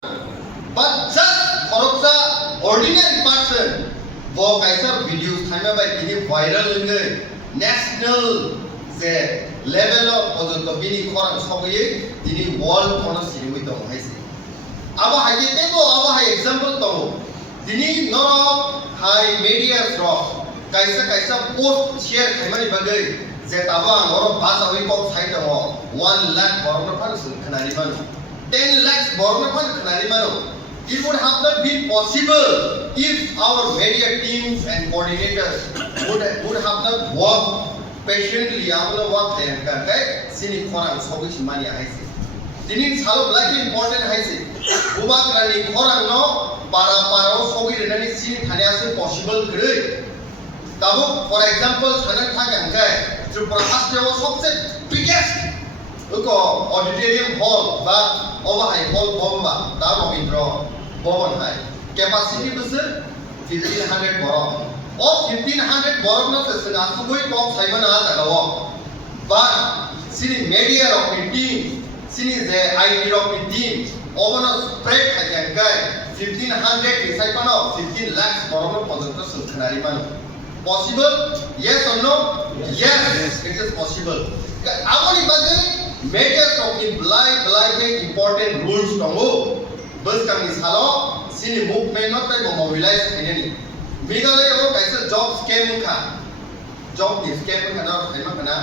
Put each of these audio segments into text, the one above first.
But just for ordinary person, वो कैसा videos Thane by किन्हीं viral लेंगे national से level of जो तो बिनी कोरंग सोगे किन्हीं world कोना सिरुई तो है से अब हाई के वो अब हाई example तो किन्हीं नॉर हाई media स्ट्रॉक कैसा post share खाने बाई जे ताबा और बात अभी को साइट हो 1 lakh बॉर्डर पर सुनखनारी मानो 10 lakhs बॉर्डर पर सुनखनारी मानो. It would have not been possible if our media teams and coordinators would have not worked patiently. Apno work them करके sini korang sobi simani haise. Dinin salo lagi important haise. Buba kerani korang no para sobi renani sini thanya se possible करे. तब for example थाना था करके Tripura hast वो सबसे biggest उको auditorium hall बा overhigh hall bomba दारो मित्रों भवन है कैपेसिटी बस 1500 बरफ और 1500 बरफ ना से संगासु कोई कॉप साइमन आ जाएगा वो बट सिनी मीडिया रॉक टीम सिनी जे आईटी रॉक टीम ओवरना स्प्रेड है क्या 1500 के साइमन 15 lakhs बरफ ना पहुंचता सुखनारी मानो possible yes or no yes it is possible अब ये बात media रॉक टीम belai के important rules टंगो बस कमी सालो सिनी मूवमेंट नॉट टाइप मोबिलाइज करने नहीं मिगाले वो कैसे जॉब स्कैम का जॉब की स्कैम का ना है ना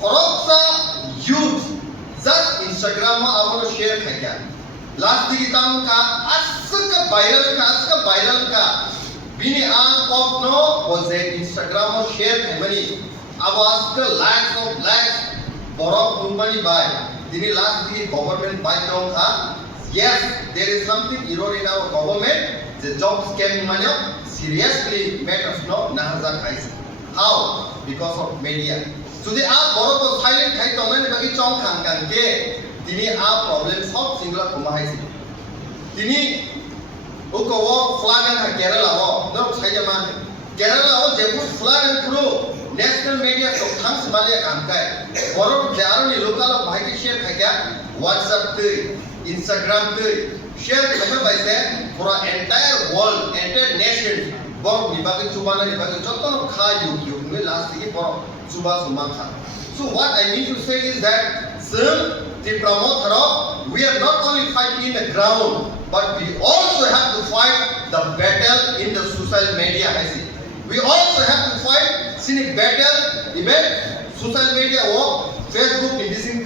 खरोक्सा यूथ जस्ट इंस्टाग्राम में आपको शेयर कर क्या लास्ट दिगिताम का अस्क वायरल का बिनी आंग कॉप नो वो जे इंस्टाग्राम में शेयर कर मनी अब अस्क lakhs बरफ घूमनी बाय दिनी last Digi government by down था. Yes, there is something error in our government. The job scam money seriously matters no nahaza kaise. How? Because of media. So they are boro ko silent khai tong na bagi chong khang kan ke tini a problem solve singla kuma hai si. Tini uko wo flag na Kerala wo no sai jama Kerala wo jepu flag and through national media so thang smalia kam kai. Boro jaro ni local bhai ke share khai kya WhatsApp te Instagram पे share करने वैसे पूरा entire world, entire nation बहुत निभागे चुबाना निभागे चलता ना खा YouTube में last की बहुत चुबा खा. So what I mean to say is that some the promoter we are not only fighting in the ground but we also have to fight the battle in the social media. I see. We also have to fight sini battle even social media wo Facebook in this thing,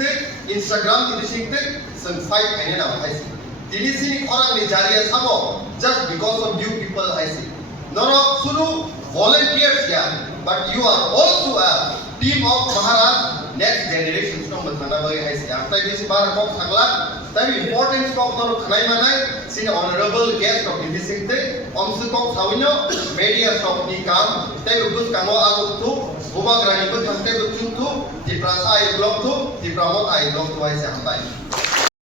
Instagram in this thing. Fight and now I see. Dili sini orang ni jariya sabo just because of you people I see. No sulu volunteers ya, but you are also a team of Maharashtra next generation from Batmana bagi I see. After this bar kok sagla, tapi important kok no khanai manai sini honorable guest of this thing. Omsu kok sawinyo media stop ni kam, tapi bus kamo agut tu, buba grani bus hante bus tu, di prasa I blog tu, di promote I blog tu I see hambai.